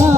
না